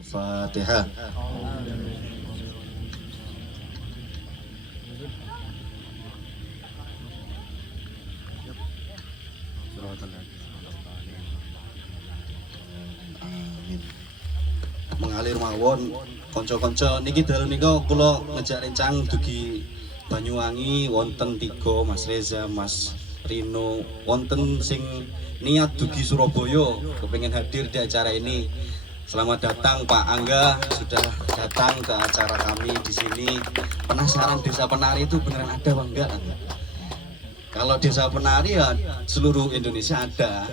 Fatihah. Amin. Mengalir mawon kanca-kanca niki dalu nika kula ngejak rencang dugi Banyuwangi wonten 3 Mas Reza, Mas Rino, wonten sing niat dugi Surabaya kepengin hadir di acara ini. Selamat datang Pak Angga, sudah datang ke acara kami di sini. Penasaran desa penari itu beneran ada apa enggak? Kalau desa penari ya seluruh Indonesia ada.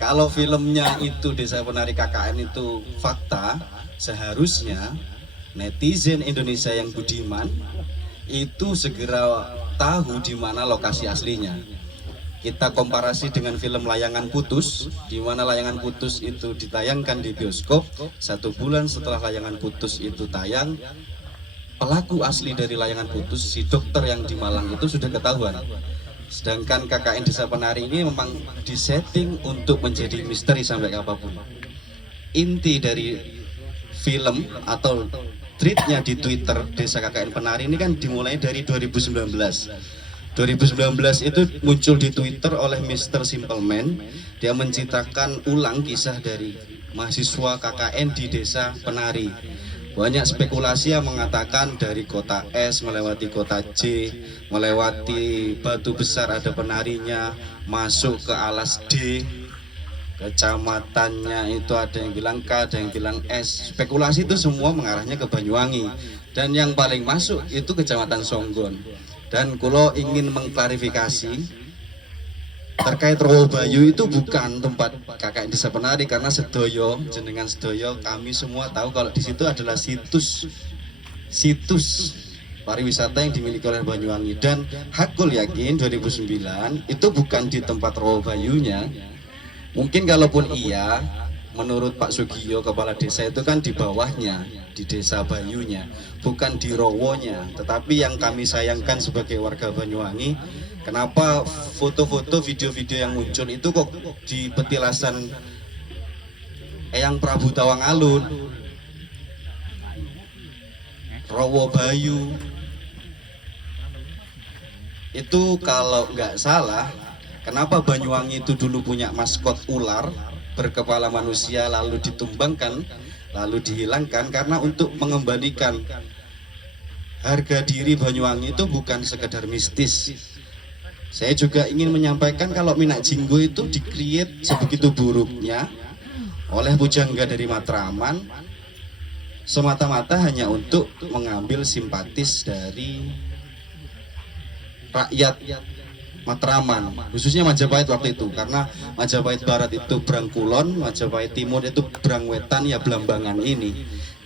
Kalau filmnya itu Desa Penari KKN itu fakta, seharusnya netizen Indonesia yang budiman itu segera tahu di mana lokasi aslinya. Kita komparasi dengan film Layangan Putus, di mana Layangan Putus itu ditayangkan di bioskop. 1 bulan setelah Layangan Putus itu tayang, pelaku asli dari Layangan Putus, si dokter yang di Malang itu sudah ketahuan. Sedangkan KKN Desa Penari ini memang disetting untuk menjadi misteri sampai apapun. Inti dari film atau tweetnya di Twitter Desa KKN Penari ini kan dimulai dari 2019. 2019 itu muncul di Twitter oleh Mr. Simpleman. Dia menceritakan ulang kisah dari mahasiswa KKN di Desa Penari. Banyak spekulasi yang mengatakan dari kota S melewati kota J, melewati Batu Besar ada penarinya, masuk ke Alas D, kecamatannya itu ada yang bilang K, ada yang bilang S. Spekulasi itu semua mengarahnya ke Banyuwangi. Dan yang paling masuk itu kecamatan Songgon. Dan kalau ingin mengklarifikasi terkait Rawabayu itu bukan tempat KKN Desa Penari, karena sedoyo jenengan sedoyo kami semua tahu kalau di situ adalah situs pariwisata yang dimiliki oleh Banyuwangi. Dan Hakul yakin 2009 itu bukan di tempat Rawabayunya. Mungkin kalaupun iya, menurut Pak Sugiyo kepala desa itu kan di bawahnya, di Desa Bayunya, bukan di Rowonya. Tetapi yang kami sayangkan sebagai warga Banyuwangi, kenapa foto-foto, video-video yang muncul itu kok di petilasan Eyang Prabu Tawang Alun, Rowo Bayu. Itu kalau nggak salah, kenapa Banyuwangi itu dulu punya maskot ular berkepala manusia lalu ditumbangkan, lalu dihilangkan, karena untuk mengembalikan harga diri Banyuwangi itu bukan sekedar mistis. Saya juga ingin menyampaikan kalau Minak Jinggo itu di-create sebegitu buruknya oleh pujangga dari Matraman, semata-mata hanya untuk mengambil simpatis dari rakyat Matraman, khususnya Majapahit waktu itu, karena Majapahit Barat itu Brangkulon, Majapahit Timur itu Brangwetan, ya Blambangan ini.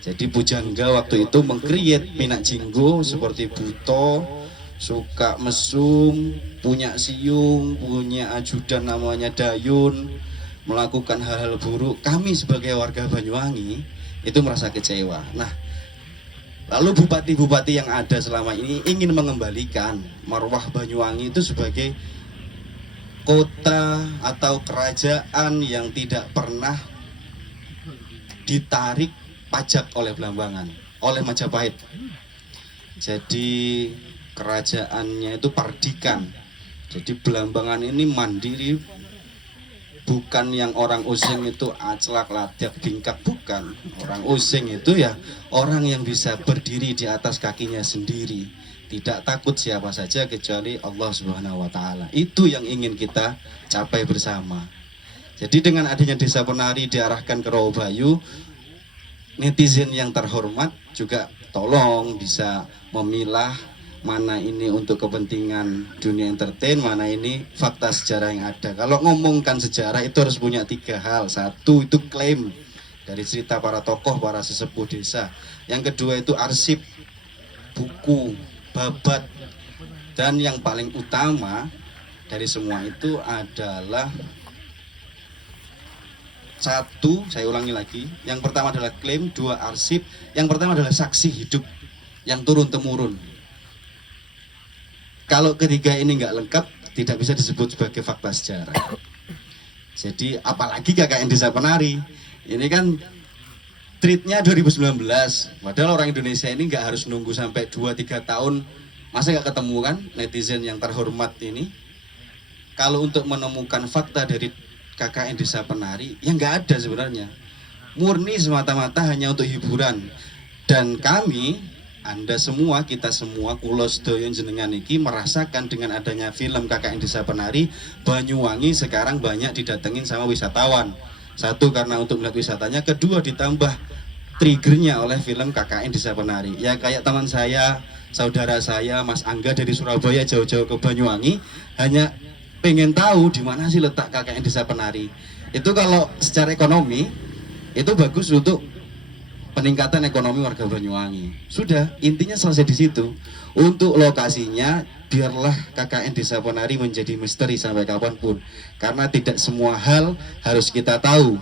Jadi pujangga waktu itu meng-create Minak Jinggo seperti buto, suka mesum, punya siung, punya ajudan namanya Dayun, melakukan hal-hal buruk. Kami sebagai warga Banyuwangi itu merasa kecewa. Nah, lalu bupati-bupati yang ada selama ini ingin mengembalikan marwah Banyuwangi itu sebagai kota atau kerajaan yang tidak pernah ditarik pajak oleh Blambangan, oleh Majapahit. Jadi kerajaannya itu Pardikan. Jadi Blambangan ini mandiri, bukan yang orang Osing itu aclak ladak bingkak, bukan. Orang Osing itu ya orang yang bisa berdiri di atas kakinya sendiri, tidak takut siapa saja kecuali Allah Subhanahu wa taala. Itu yang ingin kita capai bersama. Jadi dengan adanya Desa Penari diarahkan ke Rawabayu, netizen yang terhormat juga tolong bisa memilah mana ini untuk kepentingan dunia entertain, mana ini fakta sejarah yang ada. Kalau ngomongkan sejarah itu harus punya 3 hal. 1 itu klaim dari cerita para tokoh, para sesepuh desa. Yang kedua itu arsip, buku, babat. Dan yang paling utama dari semua itu adalah 1, saya ulangi lagi, yang pertama adalah klaim, 2 arsip, yang pertama adalah saksi hidup yang turun-temurun. Kalau ketiga ini nggak lengkap, tidak bisa disebut sebagai fakta sejarah. Jadi apalagi KKN Desa Penari, ini kan treatnya 2019, padahal orang Indonesia ini nggak harus nunggu sampai 2-3 tahun. Masa nggak ketemu kan netizen yang terhormat ini? Kalau untuk menemukan fakta dari KKN Desa Penari, yang nggak ada sebenarnya. Murni semata-mata hanya untuk hiburan. Dan kami, Anda semua, kita semua, kulo sedoyo jenengan iki merasakan dengan adanya film KKN Desa Penari, Banyuwangi sekarang banyak didatengin sama wisatawan. Satu, karena untuk melihat wisatanya, kedua ditambah triggernya oleh film KKN Desa Penari. Ya kayak teman saya, saudara saya, Mas Angga dari Surabaya jauh-jauh ke Banyuwangi, hanya pengen tahu di mana sih letak KKN Desa Penari. Itu kalau secara ekonomi itu bagus untuk peningkatan ekonomi warga Banyuwangi. Sudah, intinya selesai di situ. Untuk lokasinya biarlah KKN Desa Penari menjadi misteri sampai kapanpun, karena tidak semua hal harus kita tahu.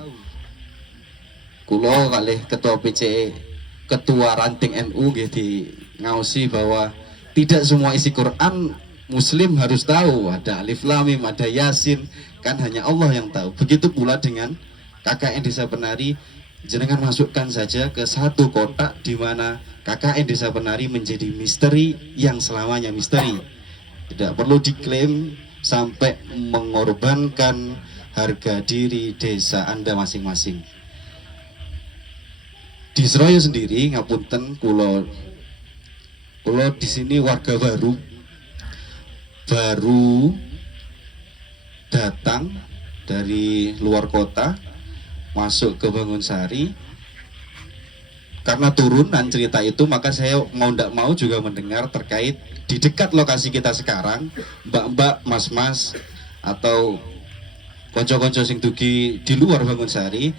Kulo kali ketua PCE, ketua ranting NU gitu ngausi bahwa tidak semua isi Quran Muslim harus tahu. Ada Alif Lam Mim, ada Yasin, kan hanya Allah yang tahu. Begitu pula dengan KKN Desa Penari, jenengan masukkan saja ke satu kotak di mana KKN Desa Penari menjadi misteri yang selamanya misteri. Tidak perlu diklaim sampai mengorbankan harga diri desa Anda masing-masing. Di Seroyo sendiri, ngapunten, kulo di sini warga baru datang dari luar kota masuk ke Bangunsari. Karena turunan cerita itu, maka saya mau tidak mau juga mendengar terkait di dekat lokasi kita sekarang, mbak-mbak, mas-mas, atau konco-konco sing dugi di luar Bangunsari.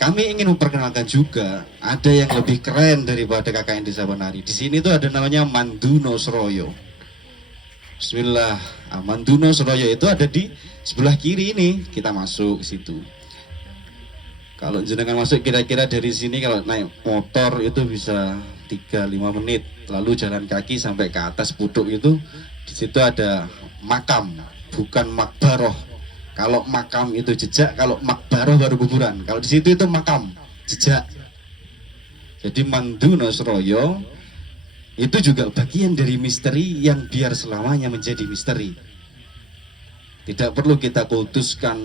Kami ingin memperkenalkan juga ada yang lebih keren daripada KKN Desa Penari. Di sini tuh ada namanya Manduno Seroyo. Bismillah, Manduno Seroyo itu ada di sebelah kiri ini. Kita masuk ke situ. Kalau jenengan masuk kira-kira dari sini kalau naik motor itu bisa 3-5 menit. Lalu jalan kaki sampai ke atas Puduk itu, di situ ada makam, bukan makbaroh. Kalau makam itu jejak, kalau makbaroh baru kuburan. Kalau di situ itu makam, jejak. Jadi Manduno Seroyo itu juga bagian dari misteri yang biar selamanya menjadi misteri. Tidak perlu kita kultuskan.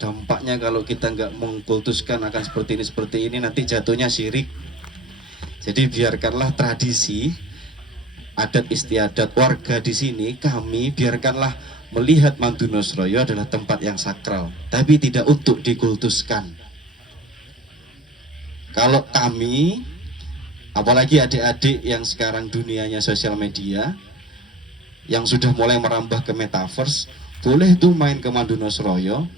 Dampaknya kalau kita nggak mengkultuskan akan seperti ini nanti jatuhnya syirik. Jadi biarkanlah tradisi, adat istiadat warga di sini, kami biarkanlah melihat Manduno Seroyo adalah tempat yang sakral, tapi tidak untuk dikultuskan. Kalau kami, apalagi adik-adik yang sekarang dunianya sosial media, yang sudah mulai merambah ke metaverse, boleh tuh main ke Manduno Seroyo.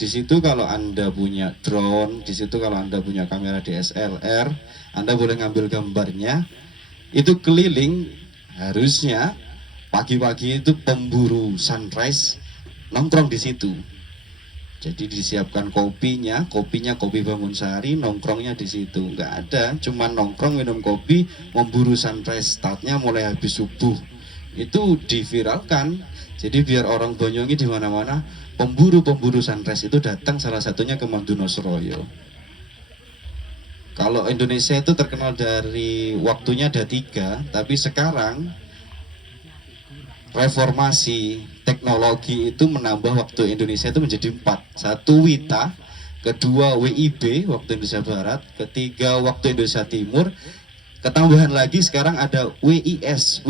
Di situ kalau Anda punya drone, di situ kalau Anda punya kamera DSLR, Anda boleh ngambil gambarnya. Itu keliling, harusnya pagi-pagi itu pemburu sunrise nongkrong di situ. Jadi disiapkan kopinya kopi Bangunsari, nongkrongnya di situ. Nggak ada, cuma nongkrong minum kopi, memburu sunrise, startnya mulai habis subuh. Itu diviralkan. Jadi biar orang Banyuwangi di mana-mana pemburu sunrise itu datang, salah satunya ke Manduno Seroyo. Kalau Indonesia itu terkenal dari waktunya ada 3, tapi sekarang reformasi teknologi itu menambah waktu Indonesia itu menjadi 4. 1 WITA, kedua WIB waktu Indonesia Barat, ketiga waktu Indonesia Timur, ketambahan lagi sekarang ada WIS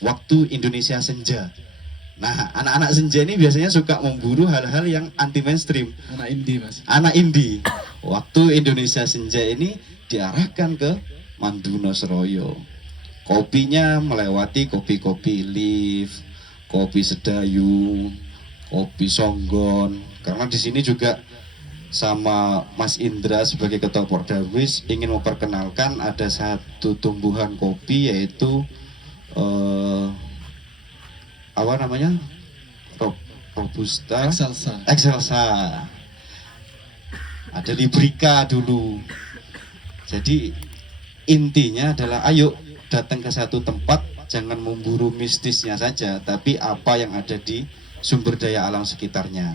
waktu Indonesia Senja. Nah, anak-anak senja ini biasanya suka memburu hal-hal yang anti mainstream. Anak indie, Mas. Anak indie. Waktu Indonesia Senja ini diarahkan ke Manduno Seroyo. Kopinya melewati kopi-kopi Leaf, kopi Sedayu, kopi Songgon. Karena di sini juga sama Mas Indra sebagai ketua Pordarwis ingin memperkenalkan ada satu tumbuhan kopi yaitu apa namanya, Robusta, Excelsa, ada Librica dulu. Jadi intinya adalah ayo datang ke satu tempat, jangan memburu mistisnya saja, tapi apa yang ada di sumber daya alam sekitarnya.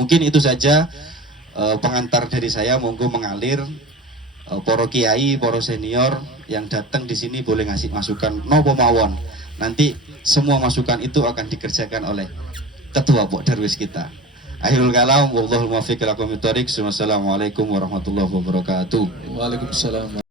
Mungkin itu saja pengantar dari saya, monggo mengalir. para kiai, para senior yang datang di sini boleh ngasih masukan nopo mawon. Nanti semua masukan itu akan dikerjakan oleh ketua Pok Darwis kita. Akhirul kalam, wallahul muwaffiq ila aqwamit thoriq. Wassalamualaikum warahmatullahi wabarakatuh. Waalaikumsalam.